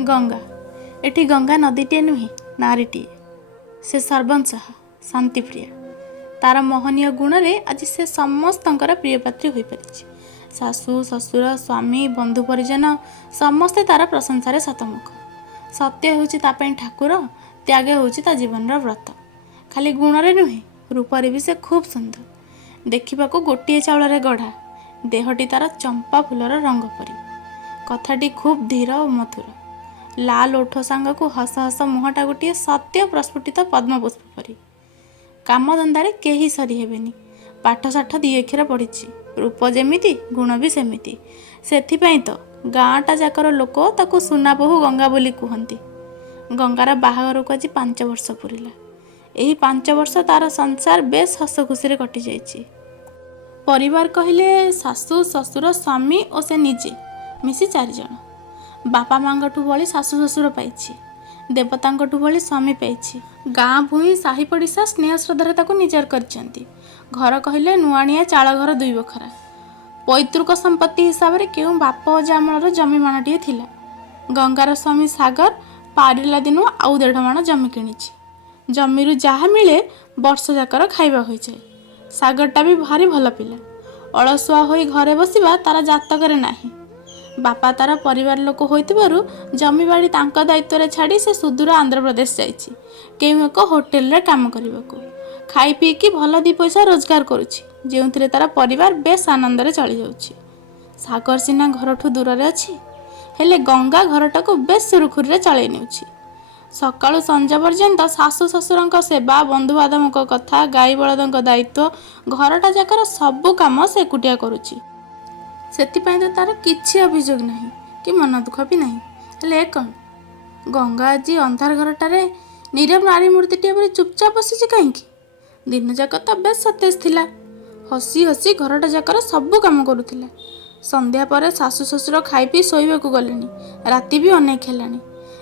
गंगा एठी गंगा नदीटे नुहे नारीटीए। से सर्वंशः शांतिप्रिय। तार मोहनीय गुण रे आज से समस्तंकर प्रियपात्री हो पारिछि। सासू ससुर स्वामी बंधु परिजन समस्ते तार प्रशंसार सतमुख। सत्य होउछि ता पई ठाकुर, त्याग होउछि ता जीवन व्रत। खाली गुण रे नुहे रूपरे भी से खूब सुंदर। देखिबाकू गोटिए चाउଳରେ गढ़ा, देहटी तार चंपा फूलर रंग परी। कथाटी खूब धीर और मधुर। लाल ओठ सांगकू हस हस मुहटा गोटे सत्य प्रस्फुटित पद्मपुष्प परी। कामधंदारे केही सरी हेबेनी। पाठशाठ दी अक्षर पढ़िछि, रूप जेमिति गुण भी सेमिति। सेथिपई तो गाँटा जाकर लोक ताकू सुना बोहू गंगा बोली कहती। गंगार बाहाघर को आज 5 वर्ष पूरिला। यही 5 वर्ष तार संसार बेस हस खुशी कटि जाइछि। परिवार कहले सासू ससुर स्वामी और से निजे मिसी 4 जन। बापा मांगठू बड़ी सासू ससुर पाइछि, देवतांगठू बड़ी स्वामी पाइछि। गाँ भूई साही पड़िशा स्नेह श्रद्धारे ताकू निजर करछंती। घर कहले नुआणिया चाल घर 2 बखरा। पैतृक संपत्ति हिसाब रे केउ बाप अजामलर जमी माणटिए थिला। गंगार स्वामी सागर पारिला दिनु आउ 1.5 माण जमी किणिछि। जमीरु जहा मिले वर्ष जाकर खाइबा होई जाए। सागरटा भी भारी भल पिला। अलसुआ होई घरे बसिबा तार जातकरे नाही। बापा तार परिवार लोक होइतिबारु जमी बाड़ी तांका दायित्व रे छाड़ी से सुदूर आंध्र प्रदेश जाइछि केउ एक होटेल रे काम करिबाकू। खाई पी की भल 2 पैसा रोजगार करुछि, जेउथिरे तार परिवार बेस आनंद रे चली जाउछि। सागर सिना घरठू दूर रे अछि, हेले गंगा घरटाकू बेस सुरुखुरी रे चलै नेउछि। सकाळु संजा पर्यंत सासू ससुरंक सेवा, बंधुबांधवक कथा, गाई बलदंक दायित्व, घरटा जाकर सबु काम से एकुटिया करुछि। सेथिपई तो तार किछि अभियोग नाही कि मन दुख भी नाही। हेले कौन गंगा आज अंधार घरटारे नीरव नारी मूर्तिटिए परि चुपचाप बसिछि काहींकि? दिन जाक तो बेस सतेज थिला। हसी हसी घरटा जाकर सबु काम करुथिला। संध्या पर सासू ससुर खाई पी शोइबाकू गलेनी। राति भी अनेक हेलानी।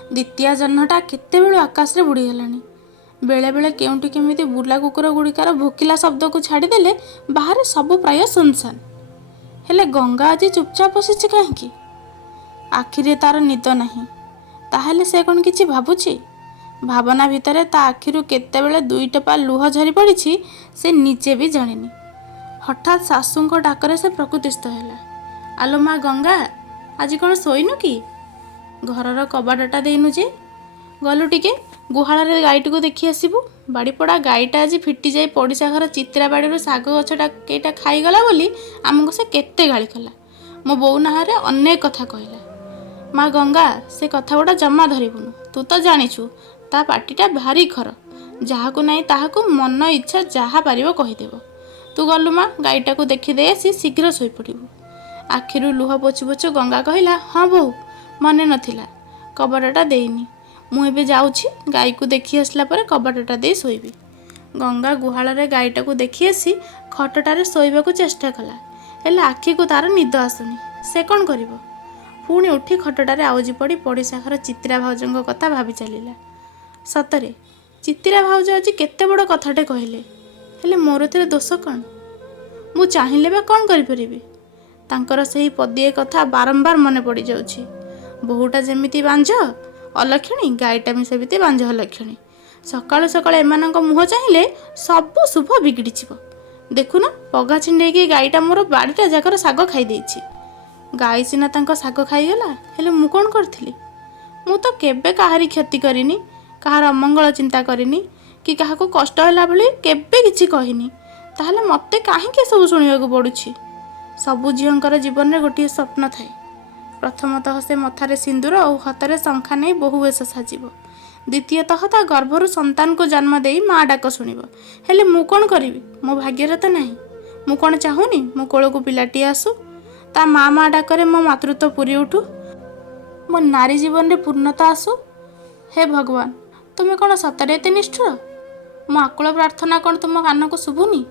द्वितीय जह्नटा केते बेलु आकाश रे बुड़ी गलानी। बेले बेले केउंटी केमिति बुला कुकुर गुड़िकार भोकिला शब्द को छाड़ी देले बाहर सबु प्राय सुनसान। हेले गंगा आज चुपचाप बसिछि काहींकि? आखिरे तार निद नाही। ताहेले से कोन किछि भाबुछि? भावना भितरे ता आखिरु केतेबेले 2 टपा लुह झरी पड़िछि से निजे भी जानिनी। हठात सासूंको डाकरे से प्रकृतिस्थ हेला। आलो माँ गंगा, आज कौन शोइनु कि? घरर कबाटटा देनु जे गलु टिके गुहाल गाईटी को देखी आसबू। बाड़ीपड़ा गाईटा आज फिटी जाई पड़िशा घर चित्रा बाड़ी शाग गछटा केटा खाईगला बोली आमको से केते गाली कला। मो बोऊ नाहरे अनेक कथा कहला। माँ गंगा, से कथा गुड़ा जमा धरबुनु। तू तो जानिछु ता पार्टीटा भारी खर। जहाकू नहीं ताहाकू मन इच्छा जहा पारिबो कहिदेव। तू गलु माँ गाईटा को देखी दे आसी शीघ्र शोई पड़िबू। आखिरु लुह पोछु पोछु गंगा कहला, हाँ बोऊ मने नथिला, कबाटटा देइनी। मु एबे जाउछि, गाई को देखी आसला पर कबाटटा दे शोइबी। गंगा गुहाल रे गाईटा को देखी आसी खटटारे शोइबाकू चेष्टा कला, हेले आखि को तार निद आसुनी। से कौन करिवो? पुणी उठी खटटारे आउजी पड़ी पड़िशा घर चित्रा भाउजंक कथा भाबी चलिला। सतरे चित्रा भाउज आज केते बड़ कथाटे कहले, हेले मोर थिरे दोष कौन? मु चाहिले बा कौन करि परिबी? तांकर सही पदिए कथा बारंबार मने पड़ी जाउछि। बहुटा जेमिति बांझ अलक्षणी, गाईटा भी सेमिति बांझ अलक्षणी। सकाळु सकाळु एमानंक मुह चाहिए सबु शुभ बिगड़ी जीव। देखुन पगा छिंडेकी गाईटा मोर बाड़ीटा जाकर शाग खाई देछि। गाई सिना तांक शाग खाईगला, हेले मु कौन करथिली? मु तो केबे काहारी क्षति करिनी, काहार अमंगल चिंता करिनी, कि काहाको कष्ट होला भली केबे किछि कहिनी। ताहले मते काहेकि सब शुणिबाकू पड़ुछि? सबु झीवंकर जीवन में गोटे स्वप्न थाए। प्रथमतः से मथारे सिंदूर और हाथ शंखा नहीं बहु वेश साजिब। द्वितीयतः ता गर्भरु संतान को जन्म दे माँ डाक शुणिब। हेले मु कौन करिवि? मो भाग्य तो नहीं। मु कौन चाहूनी मो कोल को पिलाटी आसु, ता माँ माँ डाकरे मो मातृत्व पूरी उठू, मो नारी जीवन रे पूर्णता आसु। हे भगवान, तुमे कौन सतरे एते निष्ठुर? मो आकुल प्रार्थना कौन तुम कान को शुभुनी?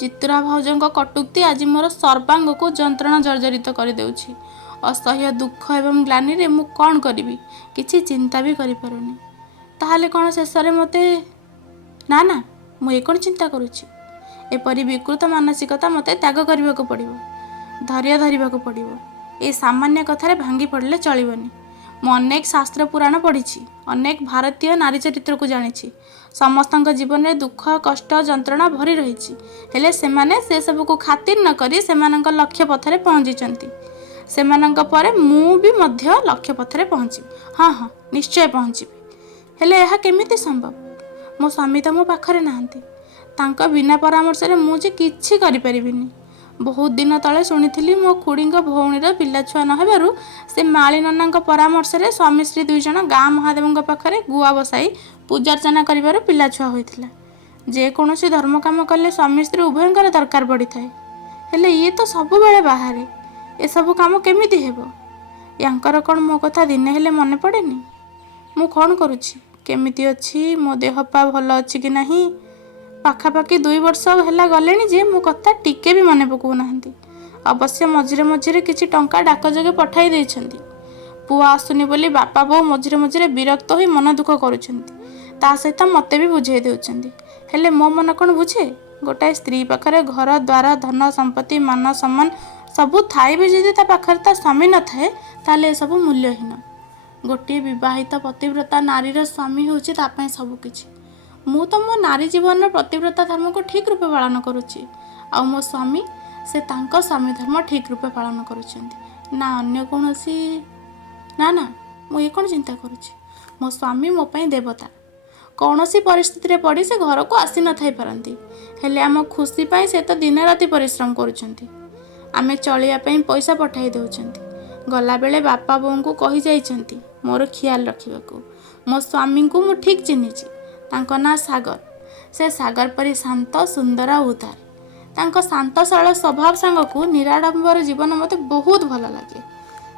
चित्रा भाउजंक कटुक्ति आज मोर सर्वांग को जंत्रणा जर्जरित कर देउछि। असह्य दुख एवं ग्लानि रे मु कौन करिवि? किछि चिंता भी करि पारुनी। ताहाले कौन शेष रे मते ना ना मु ए कौन चिंता करुछि? एपरि विकृत मानसिकता मते त्याग करबाकू पड़िबो, धैर्य धरिबाकू पड़िबो। ए सामान्य कथारे भांगी पड़ले चलिबनी। ମୁଁ ଅନେକ ଶାସ୍ତ୍ର ପୁରାଣ ପଢ଼ିଛି, ଅନେକ ଭାରତୀୟ ନାରୀ ଚରିତ୍ରକୁ ଜାଣିଛି। ସମସ୍ତଙ୍କ ଜୀବନରେ ଦୁଃଖ କଷ୍ଟ ଯନ୍ତ୍ରଣା ଭରି ରହିଛି, ହେଲେ ସେମାନେ ସେସବୁକୁ ଖାତିର ନ କରି ସେମାନଙ୍କ ଲକ୍ଷ୍ୟ ପଥରେ ପହଞ୍ଚିଛନ୍ତି। ସେମାନଙ୍କ ପରେ ମୁଁ ବି ମଧ୍ୟ ଲକ୍ଷ୍ୟ ପଥରେ ପହଞ୍ଚିବି। ହଁ ହଁ, ନିଶ୍ଚୟ ପହଞ୍ଚିବି। ହେଲେ ଏହା କେମିତି ସମ୍ଭବ? ମୋ ସ୍ୱାମୀ ତ ମୋ ପାଖରେ ନାହାନ୍ତି। ତାଙ୍କ ବିନା ପରାମର୍ଶରେ ମୁଁ ଯେ କିଛି କରିପାରିବିନି। ବହୁତ ଦିନ ତଳେ ଶୁଣିଥିଲି ମୋ ଖୁଡ଼ୀଙ୍କ ଭଉଣୀର ପିଲାଛୁଆ ନ ହେବାରୁ ସେ ମାଳି ନନାଙ୍କ ପରାମର୍ଶରେ ସ୍ୱାମୀ ସ୍ତ୍ରୀ 2 ଜଣ ଗାଁ ମହାଦେବଙ୍କ ପାଖରେ ଗୁଆ ବସାଇ ପୂଜାର୍ଚ୍ଚନା କରିବାରୁ ପିଲାଛୁଆ ହୋଇଥିଲା। ଯେକୌଣସି ଧର୍ମ କାମ କଲେ ସ୍ୱାମୀ ସ୍ତ୍ରୀ ଉଭୟଙ୍କର ଦରକାର ପଡ଼ିଥାଏ। ହେଲେ ଇଏ ତ ସବୁବେଳେ ବାହାରେ, ଏସବୁ କାମ କେମିତି ହେବ? ୟାଙ୍କର କ'ଣ ମୋ କଥା ଦିନେ ହେଲେ ମନେ ପଡ଼େନି? ମୁଁ କ'ଣ କରୁଛି, କେମିତି ଅଛି, ମୋ ଦେହ ପା ଭଲ ଅଛି କି ନାହିଁ? ପାଖାପାଖି 2 ବର୍ଷ ହେଲା ଗଲେଣି ଯେ ମୋ କଥା ଟିକେ ବି ମନେ ପକାଉନାହାନ୍ତି। ଅବଶ୍ୟ ମଝିରେ ମଝିରେ କିଛି ଟଙ୍କା ଡାକ ଯୋଗେ ପଠାଇ ଦେଇଛନ୍ତି। ପୁଅ ଆସୁନି ବୋଲି ବାପା ବୋଉ ମଝିରେ ମଝିରେ ବିରକ୍ତ ହୋଇ ମନ ଦୁଃଖ କରୁଛନ୍ତି। ତା ସହିତ ମୋତେ ବି ବୁଝାଇ ଦେଉଛନ୍ତି। ହେଲେ ମୋ ମନ କ'ଣ ବୁଝେ? ଗୋଟାଏ ସ୍ତ୍ରୀ ପାଖରେ ଘର ଦ୍ୱାର ଧନ ସମ୍ପତ୍ତି ମାନ ସମ୍ମାନ ସବୁ ଥାଇ ବି ଯଦି ତା ପାଖରେ ତା ସ୍ୱାମୀ ନଥାଏ, ତାହେଲେ ଏସବୁ ମୂଲ୍ୟହୀନ। ଗୋଟିଏ ବିବାହିତ ପତିବ୍ରତା ନାରୀର ସ୍ୱାମୀ ହେଉଛି ତା ପାଇଁ ସବୁକିଛି। ମୁଁ ତ ମୋ ନାରୀ ଜୀବନର ପତିବ୍ରତା ଧର୍ମକୁ ଠିକ୍ ରୂପେ ପାଳନ କରୁଛି, ଆଉ ମୋ ସ୍ୱାମୀ ସେ ତାଙ୍କ ସ୍ୱାମୀ ଧର୍ମ ଠିକ୍ ରୂପେ ପାଳନ କରୁଛନ୍ତି। ନା ଅନ୍ୟ କୌଣସି ନା ମୁଁ ଏ କ'ଣ ଚିନ୍ତା କରୁଛି? ମୋ ସ୍ୱାମୀ ମୋ ପାଇଁ ଦେବତା। କୌଣସି ପରିସ୍ଥିତିରେ ପଡ଼ି ସେ ଘରକୁ ଆସି ନଥାଇ ପାରନ୍ତି, ହେଲେ ଆମ ଖୁସି ପାଇଁ ସେ ତ ଦିନ ରାତି ପରିଶ୍ରମ କରୁଛନ୍ତି। ଆମେ ଚଳିବା ପାଇଁ ପଇସା ପଠାଇ ଦେଉଛନ୍ତି। ଗଲାବେଳେ ବାପା ବୋଉଙ୍କୁ କହିଯାଇଛନ୍ତି ମୋର ଖିଆଲ ରଖିବାକୁ। ମୋ ସ୍ୱାମୀଙ୍କୁ ମୁଁ ଠିକ୍ ଚିହ୍ନିଛି। ତାଙ୍କ ନାଁ ସାଗର। ସେ ସାଗର ପରି ଶାନ୍ତ ସୁନ୍ଦର ଉଦାର। ତାଙ୍କ ଶାନ୍ତ ସରଳ ସ୍ୱଭାବ ସାଙ୍ଗକୁ ନିରାଡ଼ମ୍ବର ଜୀବନ ମୋତେ ବହୁତ ଭଲ ଲାଗେ।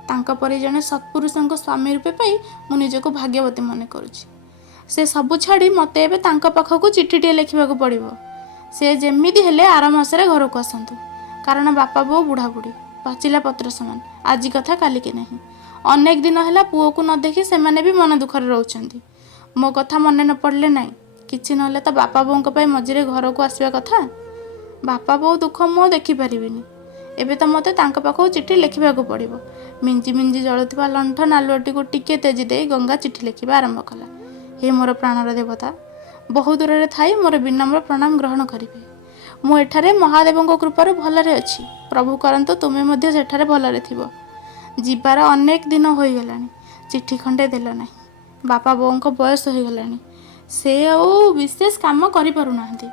ତାଙ୍କ ପରି ଜଣେ ସତ୍ପୁରୁଷଙ୍କ ସ୍ୱାମୀ ରୂପେ ପାଇ ମୁଁ ନିଜକୁ ଭାଗ୍ୟବତୀ ମନେ କରୁଛି। ସେ ସବୁ ଛାଡ଼ି ମୋତେ ଏବେ ତାଙ୍କ ପାଖକୁ ଚିଠିଟିଏ ଲେଖିବାକୁ ପଡ଼ିବ। ସେ ଯେମିତି ହେଲେ ଆର ମାସରେ ଘରକୁ ଆସନ୍ତୁ, କାରଣ ବାପା ବୋଉ ବୁଢ଼ାବୁଢ଼ୀ, ପାଚିଲା ପତ୍ର ସମାନ, ଆଜି କଥା କାଲିକି ନାହିଁ। ଅନେକ ଦିନ ହେଲା ପୁଅକୁ ନ ଦେଖି ସେମାନେ ବି ମନ ଦୁଃଖରେ ରହୁଛନ୍ତି। ମୋ କଥା ମନେ ନ ପଡ଼ିଲେ ନାହିଁ, କିଛି ନହେଲେ ତ ବାପା ବୋଉଙ୍କ ପାଇଁ ମଝିରେ ଘରକୁ ଆସିବା କଥା। ବାପା ବୋଉ ଦୁଃଖ ମୁଁ ଦେଖିପାରିବିନି। ଏବେ ତ ମୋତେ ତାଙ୍କ ପାଖକୁ ଚିଠି ଲେଖିବାକୁ ପଡ଼ିବ। ମିଞ୍ଜି ମିଞ୍ଜି ଜଳୁଥିବା ଲଣ୍ଠନ ଆଲୁଅଟିକୁ ଟିକେ ତେଜି ଦେଇ ଗଙ୍ଗା ଚିଠି ଲେଖିବା ଆରମ୍ଭ କଲା। ହେ ମୋର ପ୍ରାଣର ଦେବତା, ବହୁ ଦୂରରେ ଥାଇ ମୋର ବିନମ୍ର ପ୍ରଣାମ ଗ୍ରହଣ କରିବେ। ମୁଁ ଏଠାରେ ମହାଦେବଙ୍କ କୃପାରୁ ଭଲରେ ଅଛି। ପ୍ରଭୁ କରନ୍ତୁ ତୁମେ ମଧ୍ୟ ସେଠାରେ ଭଲରେ ଥିବ। ଯିବାର ଅନେକ ଦିନ ହୋଇଗଲାଣି, ଚିଠି ଖଣ୍ଡେ ଦେଲ ନାହିଁ। ବାପା ବୋଉଙ୍କ ବୟସ ହୋଇଗଲାଣି, ସେ ଆଉ ବିଶେଷ କାମ କରିପାରୁନାହାନ୍ତି।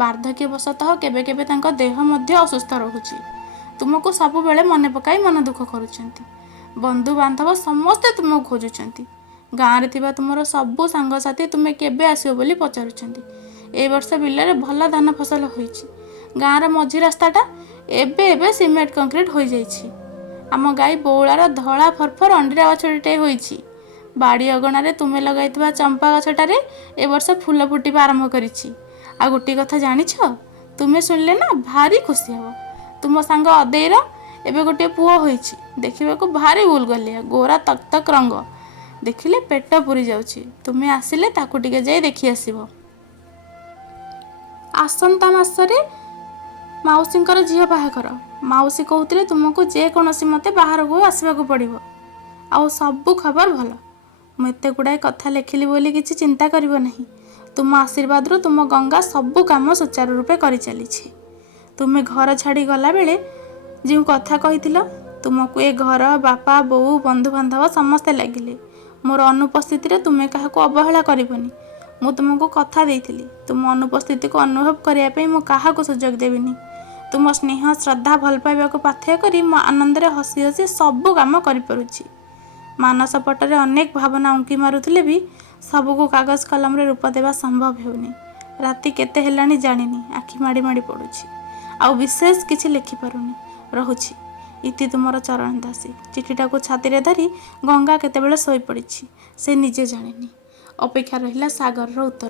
ବାର୍ଦ୍ଧକ୍ୟବଶତଃ କେବେ କେବେ ତାଙ୍କ ଦେହ ମଧ୍ୟ ଅସୁସ୍ଥ ରହୁଛି। ତୁମକୁ ସବୁବେଳେ ମନେ ପକାଇ ମନ ଦୁଃଖ କରୁଛନ୍ତି। ବନ୍ଧୁବାନ୍ଧବ ସମସ୍ତେ ତୁମକୁ ଖୋଜୁଛନ୍ତି। ଗାଁରେ ଥିବା ତୁମର ସବୁ ସାଙ୍ଗସାଥି ତୁମେ କେବେ ଆସିବ ବୋଲି ପଚାରୁଛନ୍ତି। ଏ ବର୍ଷ ବିଲରେ ଭଲ ଧାନ ଫସଲ ହୋଇଛି। ଗାଁର ମଝି ରାସ୍ତାଟା ଏବେ ଏବେ ସିମେଣ୍ଟ କଂକ୍ରିଟ ହୋଇଯାଇଛି। ଆମ ଗାଈ ବଉଳାର ଧଳା ଫରଫର ଅଣ୍ଡିରା ଗଛଟିଏ ହୋଇଛି। ବାଡ଼ି ଅଗଣାରେ ତୁମେ ଲଗାଇଥିବା ଚମ୍ପା ଗଛଟାରେ ଏ ବର୍ଷ ଫୁଲ ଫୁଟିବା ଆରମ୍ଭ କରିଛି। ଆଉ ଗୋଟିଏ କଥା ଜାଣିଛ? ତୁମେ ଶୁଣିଲେ ନା ଭାରି ଖୁସି ହେବ। ତୁମ ସାଙ୍ଗ ଅଦେଇର ଏବେ ଗୋଟିଏ ପୁଅ ହୋଇଛି। ଦେଖିବାକୁ ଭାରି ଗୁଲଗଲିଆ, ଗୋରା ତକ୍ ତକ୍ ରଙ୍ଗ। ଦେଖିଲେ ପେଟ ପୁରି ଯାଉଛି। ତୁମେ ଆସିଲେ ତାକୁ ଟିକେ ଯାଇ ଦେଖି ଆସିବ। ଆସନ୍ତା ମାସରେ ମାଉସୀଙ୍କର ଝିଅ ବାହାଘର। ମାଉସୀ କହୁଥିଲେ ତୁମକୁ ଯେକୌଣସି ମତେ ବାହାରକୁ ଆସିବାକୁ ପଡ଼ିବ। ଆଉ ସବୁ ଖବର ଭଲ। ମୁଁ ଏତେ ଗୁଡ଼ାଏ କଥା ଲେଖିଲି ବୋଲି କିଛି ଚିନ୍ତା କରିବ ନାହିଁ। ତୁମ ଆଶୀର୍ବାଦରୁ ତୁମ ଗଙ୍ଗା ସବୁ କାମ ସୁଚାରୁ ରୂପେ କରିଚାଲିଛି। ତୁମେ ଘର ଛାଡ଼ି ଗଲାବେଳେ ଯେଉଁ କଥା କହିଥିଲ, ତୁମକୁ ଏ ଘର ବାପା ବୋଉ ବନ୍ଧୁବାନ୍ଧବ ସମସ୍ତେ ଲାଗିଲେ। ମୋର ଅନୁପସ୍ଥିତିରେ ତୁମେ କାହାକୁ ଅବହେଳା କରିବନି। ମୁଁ ତୁମକୁ କଥା ଦେଇଥିଲି, ତୁମ ଅନୁପସ୍ଥିତିକୁ ଅନୁଭବ କରିବା ପାଇଁ ମୁଁ କାହାକୁ ସୁଯୋଗ ଦେବିନି। ତୁମ ସ୍ନେହ ଶ୍ରଦ୍ଧା ଭଲ ପାଇବାକୁ ପାଥେୟ କରି ମୁଁ ଆନନ୍ଦରେ ହସି ହସି ସବୁ କାମ କରିପାରୁଛି। ମାନସ ପଟରେ ଅନେକ ଭାବନା ଉଙ୍କି ମାରୁଥିଲେ ବି ସବୁକୁ କାଗଜ କଲମରେ ରୂପ ଦେବା ସମ୍ଭବ ହେଉନି। ରାତି କେତେ ହେଲାଣି ଜାଣିନି, ଆଖି ମାଡ଼ି ମାଡ଼ି ପଡ଼ୁଛି। ଆଉ ବିଶେଷ କିଛି ଲେଖିପାରୁନି। ରହୁଛି। ଇତି ତୁମର ଚରଣ ଦାସୀ। ଚିଠିଟାକୁ ଛାତିରେ ଧରି ଗଙ୍ଗା କେତେବେଳେ ଶୋଇପଡ଼ିଛି ସେ ନିଜେ ଜାଣିନି। ଅପେକ୍ଷା ରହିଲା ସାଗରର ଉତ୍ତର।